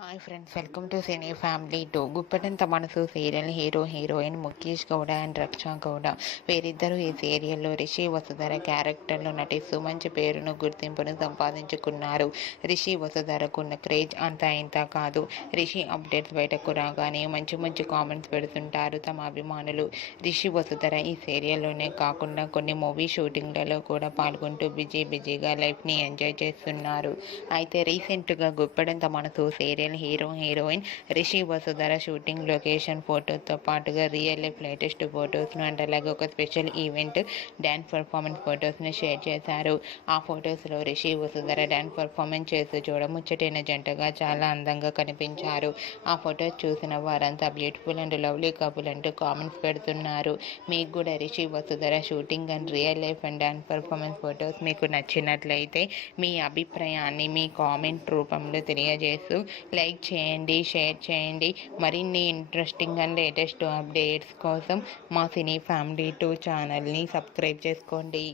Hi friends, welcome to cine family 2. గుప్పెడంత మనసు serial hero heroine Mukesh Gowda and Raksha Gowda వీరిద్దరూ ఈ సీరియల్లో రిషి వసుధర క్యారెక్టర్లో నటిస్తూ మంచి పేరును గుర్తింపును సంపాదించుకున్నారు. రిషి వసుధరకున్న క్రేజ్ అంతా ఇంత కాదు. రిషి అప్డేట్స్ బయటకు రాగానే మంచి మంచి కామెంట్స్ పెడుతుంటారు తమ అభిమానులు. రిషి వసుధర ఈ సీరియల్లోనే కాకుండా కొన్ని మూవీ షూటింగ్లలో కూడా పాల్గొంటూ బిజీగా లైఫ్ని ఎంజాయ్ చేస్తున్నారు. అయితే రీసెంట్గా గుప్పెడంత మనసు serial hero heroine Rishi Vasudhara shooting location ఫోటోతో పాటుగా రియల్ లైఫ్ లేటెస్ట్ ఫొటోస్ను అండ్ అలాగే ఒక స్పెషల్ ఈవెంట్ డ్యాన్స్ పర్ఫార్మెన్స్ ఫొటోస్ను షేర్ చేశారు. ఆ ఫొటోస్లో రిషి వసుధర డ్యాన్స్ పర్ఫార్మెన్స్ చేస్తూ చూడముచ్చటైన జంటగా చాలా అందంగా కనిపించారు. ఆ ఫొటోస్ చూసిన వారంతా బ్యూటిఫుల్ అండ్ లవ్లీ కపుల్ అంటూ కామెంట్స్ పెడుతున్నారు. మీకు కూడా Rishi Vasudhara shooting and real life and dance performance photos మీకు నచ్చినట్లయితే మీ అభిప్రాయాన్ని మీ కామెంట్ రూపంలో తెలియజేస్తూ లైక్ చేయండి, షేర్ చేయండి. మరిన్ని ఇంట్రెస్టింగ్ అండ్ లేటెస్ట్ అప్డేట్స్ కోసం మా సినీ ఫ్యామిలీ 2 ఛానల్ని సబ్స్క్రైబ్ చేసుకోండి.